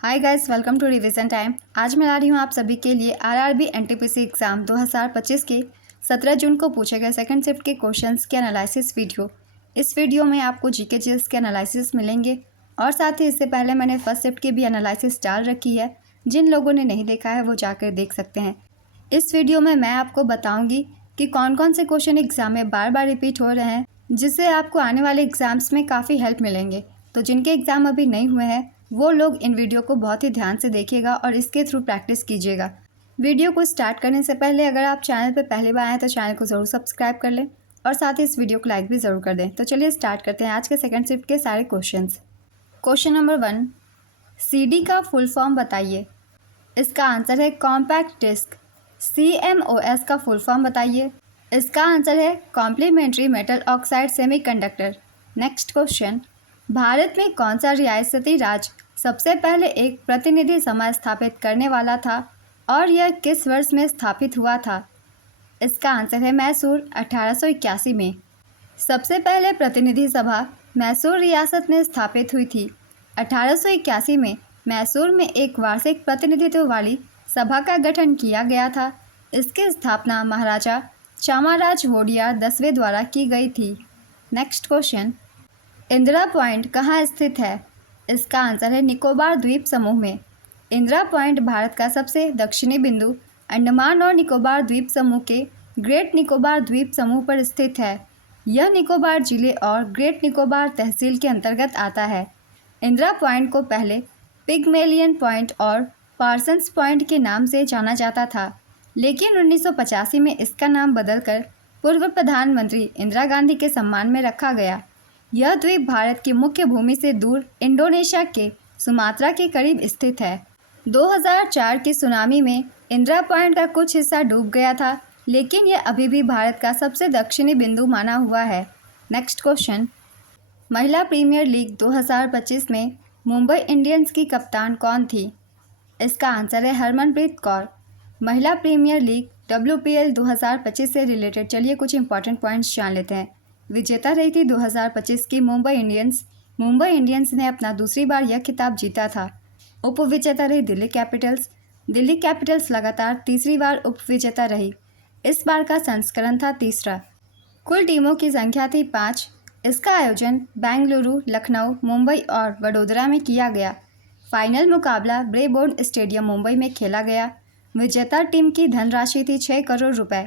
Hi guys, welcome to revision time. आज मैं ला रही हूँ आप सभी के लिए आरआरबी एनटीपीसी एग्ज़ाम 2025 के 17 जून को पूछे गए सेकंड शिफ्ट के क्वेश्चंस के एनालिसिस वीडियो। इस वीडियो में आपको जीके जीएस के एनालिसिस मिलेंगे और साथ ही इससे पहले मैंने फर्स्ट शिफ्ट की भी एनालिसिस डाल रखी है। जिन लोगों ने नहीं देखा है वो जाकर देख सकते हैं। इस वीडियो में मैं आपको बताऊँगी कि कौन कौन से क्वेश्चन एग्ज़ाम में बार बार रिपीट हो रहे हैं, जिससे आपको आने वाले एग्ज़ाम्स में काफ़ी हेल्प मिलेंगे। तो जिनके एग्ज़ाम अभी नहीं हुए हैं वो लोग इन वीडियो को बहुत ही ध्यान से देखिएगा और इसके थ्रू प्रैक्टिस कीजिएगा। वीडियो को स्टार्ट करने से पहले अगर आप चैनल पर पहली बार आए तो चैनल को ज़रूर सब्सक्राइब कर लें और साथ ही इस वीडियो को लाइक भी ज़रूर कर दें। तो चलिए स्टार्ट करते हैं आज के सेकंड शिफ्ट के सारे क्वेश्चंस। क्वेश्चन नंबर 1, सीडी का फुल फॉर्म बताइए। इसका आंसर है कॉम्पैक्ट डिस्क। CMOS का फुल फॉर्म बताइए। इसका आंसर है complementary metal oxide semiconductor. Next question, Bharat में कौन सा रियासती राज्य सबसे पहले एक प्रतिनिधि सभा स्थापित करने वाला था और यह किस वर्ष में स्थापित हुआ था? इसका आंसर है मैसूर 1881 में। सबसे पहले प्रतिनिधि सभा मैसूर रियासत में स्थापित हुई थी। 1881 में मैसूर में एक वार्षिक प्रतिनिधित्व वाली सभा का गठन किया गया था। इसकी स्थापना महाराजा चामाराज वोडियार 10वें द्वारा की गई थी। नेक्स्ट क्वेश्चन, इंदिरा पॉइंट कहाँ स्थित है? इसका आंसर है निकोबार द्वीप समूह में। इंदिरा पॉइंट भारत का सबसे दक्षिणी बिंदु अंडमान और निकोबार द्वीप समूह के ग्रेट निकोबार द्वीप समूह पर स्थित है। यह निकोबार जिले और ग्रेट निकोबार तहसील के अंतर्गत आता है। इंदिरा पॉइंट को पहले पिगमेलियन पॉइंट और पार्सन्स पॉइंट के नाम से जाना जाता था, लेकिन 1985 में इसका नाम बदलकर पूर्व प्रधानमंत्री इंदिरा गांधी के सम्मान में रखा गया। यह द्वीप भारत की मुख्य भूमि से दूर इंडोनेशिया के सुमात्रा के करीब स्थित है। 2004 की सुनामी में इंदिरा पॉइंट का कुछ हिस्सा डूब गया था, लेकिन यह अभी भी भारत का सबसे दक्षिणी बिंदु माना हुआ है। नेक्स्ट क्वेश्चन, महिला प्रीमियर लीग 2025 में मुंबई इंडियंस की कप्तान कौन थी? इसका आंसर है हरमनप्रीत कौर। महिला प्रीमियर लीग WPL 2025 से रिलेटेड चलिए कुछ इंपॉर्टेंट पॉइंट्स जान लेते हैं। विजेता रही थी 2025 की मुंबई इंडियंस। मुंबई इंडियंस ने अपना दूसरी बार यह खिताब जीता था। उपविजेता रही दिल्ली कैपिटल्स। दिल्ली कैपिटल्स लगातार तीसरी बार उपविजेता रही। इस बार का संस्करण था तीसरा। कुल टीमों की संख्या थी 5। इसका आयोजन बेंगलुरु, लखनऊ, मुंबई और वडोदरा में किया गया। फाइनल मुकाबला ब्रेबोर्न स्टेडियम मुंबई में खेला गया। विजेता टीम की धनराशि थी 6 करोड़ रुपए।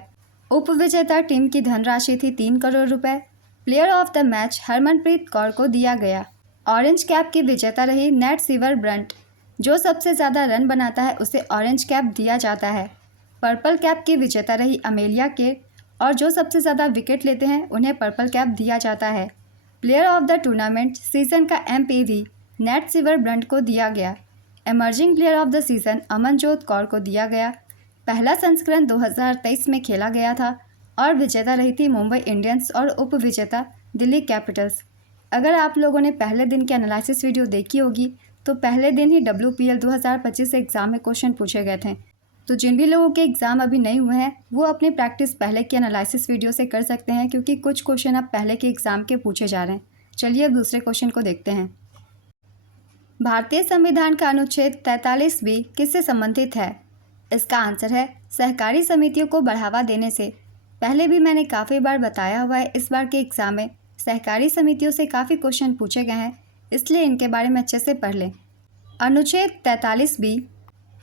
उपविजेता टीम की धनराशि थी 3 करोड़ रुपए। Player of the match Harmanpreet Kaur को दिया गया। ऑरेंज कैप की विजेता रही नेट सीवर ब्रंट। जो सबसे ज़्यादा रन बनाता है उसे ऑरेंज कैप दिया जाता है। पर्पल कैप की विजेता रही अमेलिया के और जो सबसे ज़्यादा विकेट लेते हैं उन्हें पर्पल कैप दिया जाता है। Player of the tournament season का MPV नेट सीवर ब्रंट को दिया गया। Emerging player of the season Amanjot Kaur को दिया गया। पहला संस्करण 2023 में खेला गया था और विजेता रही थी मुंबई इंडियंस और उपविजेता दिल्ली कैपिटल्स। अगर आप लोगों ने पहले दिन की एनालिसिस वीडियो देखी होगी तो पहले दिन ही WPL 2025 से एग्ज़ाम में क्वेश्चन पूछे गए थे। तो जिन भी लोगों के एग्ज़ाम अभी नहीं हुए हैं वो अपनी प्रैक्टिस पहले की एनालिसिस वीडियो से कर सकते हैं, क्योंकि कुछ क्वेश्चन अब पहले के एग्ज़ाम के पूछे जा रहे हैं। चलिए अब दूसरे क्वेश्चन को देखते हैं। भारतीय संविधान का अनुच्छेद 43B किससे संबंधित है? इसका आंसर है सहकारी समितियों को बढ़ावा देने से। पहले भी मैंने काफ़ी बार बताया हुआ है, इस बार के एग्ज़ाम में सहकारी समितियों से काफ़ी क्वेश्चन पूछे गए हैं, इसलिए इनके बारे में अच्छे से पढ़ लें। अनुच्छेद 43B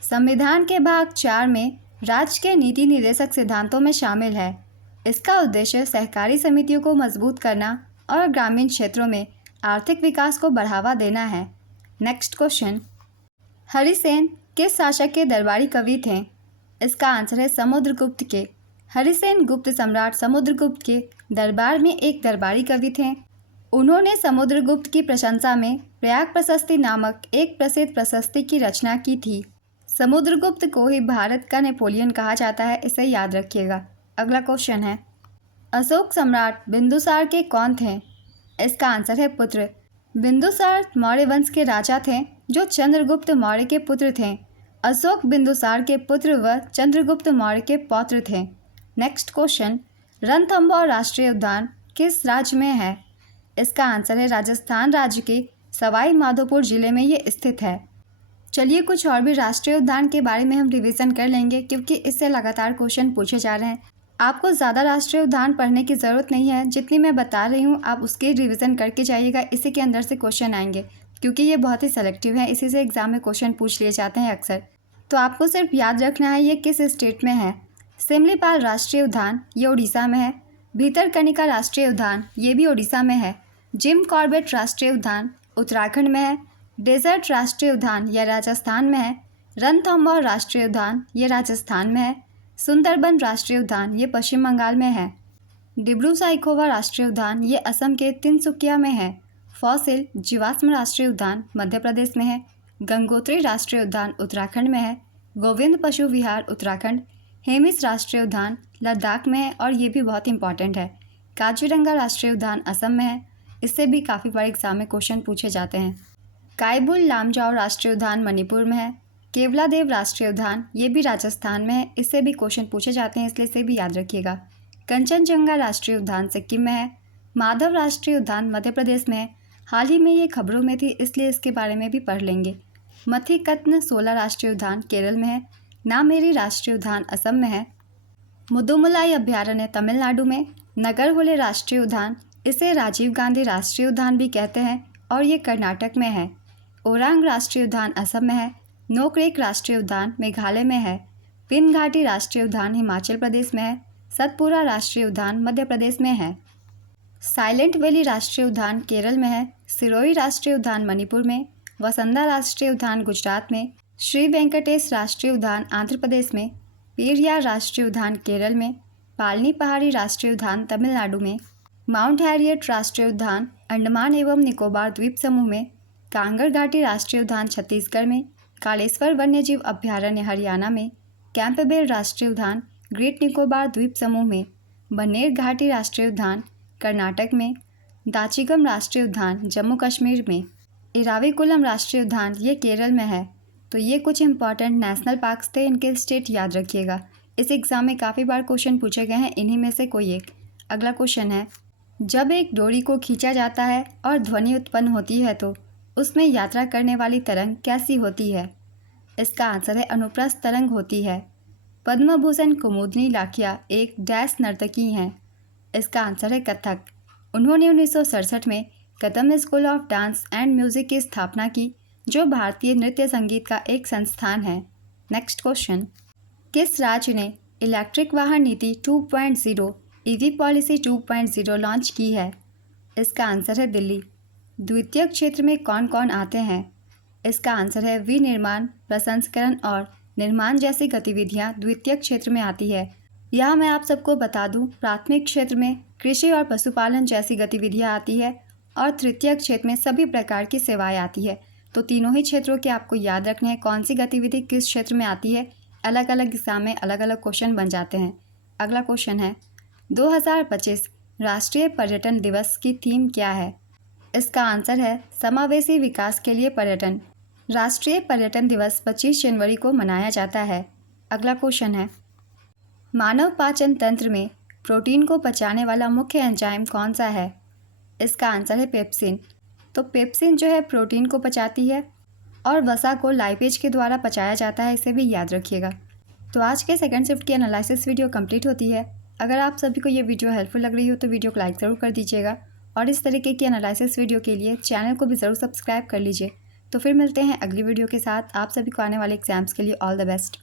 संविधान के भाग 4 में राज्य के नीति निर्देशक सिद्धांतों में शामिल है। इसका उद्देश्य सहकारी समितियों को मजबूत करना और ग्रामीण क्षेत्रों में आर्थिक विकास को बढ़ावा देना है। नेक्स्ट क्वेश्चन, हरिसेन किस शासक के दरबारी कवि थे? इसका आंसर है समुद्रगुप्त के। हरिसेन गुप्त सम्राट समुद्रगुप्त के दरबार में एक दरबारी कवि थे। उन्होंने समुद्रगुप्त की प्रशंसा में प्रयाग प्रशस्ति नामक एक प्रसिद्ध प्रशस्ति की रचना की थी। समुद्रगुप्त को ही भारत का नेपोलियन कहा जाता है, इसे याद रखिएगा। अगला क्वेश्चन है, अशोक सम्राट बिंदुसार के कौन थे? इसका आंसर है पुत्र। बिंदुसार मौर्य वंश के राजा थे जो चंद्रगुप्त मौर्य के पुत्र थे। अशोक बिंदुसार के पुत्र व चंद्रगुप्त मौर्य के पौत्र थे। नेक्स्ट क्वेश्चन, रणथंभौर राष्ट्रीय उद्यान किस राज्य में है? इसका आंसर है राजस्थान राज्य के सवाई माधोपुर जिले में ये स्थित है। चलिए कुछ और भी राष्ट्रीय उद्यान के बारे में हम रिवीजन कर लेंगे, क्योंकि इससे लगातार क्वेश्चन पूछे जा रहे हैं। आपको ज़्यादा राष्ट्रीय उद्यान पढ़ने की ज़रूरत नहीं है, जितनी मैं बता रही हूँ आप उसकी रिवीजन करके जाइएगा। इसी के अंदर से क्वेश्चन आएंगे, क्योंकि ये बहुत ही सेलेक्टिव है, इसी से एग्जाम में क्वेश्चन पूछ लिए जाते हैं अक्सर। तो आपको सिर्फ याद रखना है ये किस स्टेट में है। सिमलीपाल राष्ट्रीय उद्यान ये उड़ीसा में है। भीतरकनिका राष्ट्रीय उद्यान ये भी उड़ीसा में है। जिम कॉर्बेट राष्ट्रीय उद्यान उत्तराखंड में है। डेजर्ट राष्ट्रीय उद्यान यह राजस्थान में है। रणथंभौर राष्ट्रीय उद्यान ये राजस्थान में है। सुंदरबन राष्ट्रीय उद्यान ये पश्चिम बंगाल में है। डिब्रू साइखोवा राष्ट्रीय उद्यान ये असम के तिनसुकिया में है। फॉसिल जीवाश्म राष्ट्रीय उद्यान मध्य प्रदेश में है। गंगोत्री राष्ट्रीय उद्यान उत्तराखंड में है। गोविंद पशु विहार उत्तराखंड। हेमिस राष्ट्रीय उद्यान लद्दाख में है और ये भी बहुत इंपॉर्टेंट है। काजीरंगा राष्ट्रीय उद्यान असम में है, इससे भी काफ़ी बार एग्जाम में क्वेश्चन पूछे जाते हैं। कायबुल लामजाओ राष्ट्रीय उद्यान मणिपुर में है। केवलादेव राष्ट्रीय उद्यान ये भी राजस्थान में है, इससे भी क्वेश्चन पूछे जाते हैं, इसलिए इसे भी याद रखिएगा। कंचनजंगा राष्ट्रीय उद्यान सिक्किम में है। माधव राष्ट्रीय उद्यान मध्य प्रदेश में है। हाल ही में ये खबरों में थी, इसलिए इसके बारे में भी पढ़ लेंगे। मथिकत्न 16 राष्ट्रीय उद्यान केरल में है। नामेरी राष्ट्रीय उद्यान असम में है। मुदुमलाई अभयारण्य तमिलनाडु में। नगरहोले राष्ट्रीय उद्यान इसे राजीव गांधी राष्ट्रीय उद्यान भी कहते हैं और ये कर्नाटक में है। ओरांग राष्ट्रीय उद्यान असम में है। नोकरेक राष्ट्रीय उद्यान मेघालय में है। पिन घाटी राष्ट्रीय उद्यान हिमाचल प्रदेश में है। सतपुरा राष्ट्रीय उद्यान मध्य प्रदेश में है। साइलेंट वैली राष्ट्रीय उद्यान केरल में है। सिरोही राष्ट्रीय उद्यान मणिपुर में। वसंदा राष्ट्रीय उद्यान गुजरात में। श्री वेंकटेश राष्ट्रीय उद्यान आंध्र प्रदेश में। पेरियार राष्ट्रीय उद्यान केरल में। पालनी पहाड़ी राष्ट्रीय उद्यान तमिलनाडु में। माउंट हैरियट राष्ट्रीय उद्यान अंडमान एवं निकोबार द्वीप समूह में। कांगड़ घाटी राष्ट्रीय उद्यान छत्तीसगढ़ में। कालेश्वर वन्यजीव अभयारण्य हरियाणा में। कैंपबेल राष्ट्रीय उद्यान ग्रेट निकोबार द्वीप समूह में। बन्नेर घाटी राष्ट्रीय उद्यान कर्नाटक में। दाचिगम राष्ट्रीय उद्यान जम्मू कश्मीर में। इराविकुलम राष्ट्रीय उद्यान ये केरल में है। तो ये कुछ इंपॉर्टेंट नेशनल पार्क्स थे, इनके स्टेट याद रखिएगा। इस एग्ज़ाम में काफ़ी बार क्वेश्चन पूछे गए हैं, इन्हीं में से कोई एक। अगला क्वेश्चन है, जब एक डोरी को खींचा जाता है और ध्वनि उत्पन्न होती है तो उसमें यात्रा करने वाली तरंग कैसी होती है। इसका आंसर है अनुप्रस्थ तरंग होती है। पद्म भूषण कुमुदनी लाखिया एक डैश नर्तकी हैं। इसका आंसर है कथक। उन्होंने 1967 में Kadam school of dance and music की स्थापना की, जो भारतीय नृत्य संगीत का एक संस्थान है। नेक्स्ट क्वेश्चन, किस राज्य ने इलेक्ट्रिक वाहन नीति 2.0 ईवी पॉलिसी 2.0 लॉन्च की है। इसका आंसर है दिल्ली। द्वितीय क्षेत्र में कौन कौन आते हैं। इसका आंसर है विनिर्माण, प्रसंस्करण और निर्माण जैसी गतिविधियां द्वितीय क्षेत्र में आती है। यहाँ मैं आप सबको बता दूं, प्राथमिक क्षेत्र में कृषि और पशुपालन जैसी गतिविधियां आती है और तृतीय क्षेत्र में सभी प्रकार की सेवाएं आती है। तो तीनों ही क्षेत्रों के आपको याद रखने हैं कौन सी गतिविधि किस क्षेत्र में आती है। अलग अलग एग्जाम में अलग अलग क्वेश्चन बन जाते हैं। अगला क्वेश्चन है, 2025 राष्ट्रीय पर्यटन दिवस की थीम क्या है। इसका आंसर है समावेशी विकास के लिए पर्यटन। राष्ट्रीय पर्यटन दिवस 25 जनवरी को मनाया जाता है। अगला क्वेश्चन है, मानव पाचन तंत्र में प्रोटीन को पचाने वाला मुख्य एंजाइम कौन सा है। इसका आंसर है पेप्सिन। तो पेप्सिन जो है प्रोटीन को पचाती है और वसा को लाइपेज के द्वारा पचाया जाता है, इसे भी याद रखिएगा। तो आज के सेकंड शिफ्ट की एनालिसिस वीडियो कंप्लीट होती है। अगर आप सभी को ये वीडियो हेल्पफुल लग रही हो तो वीडियो को लाइक ज़रूर कर दीजिएगा और इस तरीके की एनालिसिस वीडियो के लिए चैनल को भी ज़रूर सब्सक्राइब कर लीजिए। तो फिर मिलते हैं अगली वीडियो के साथ। आप सभी को आने वाले एग्जाम्स के लिए ऑल द बेस्ट।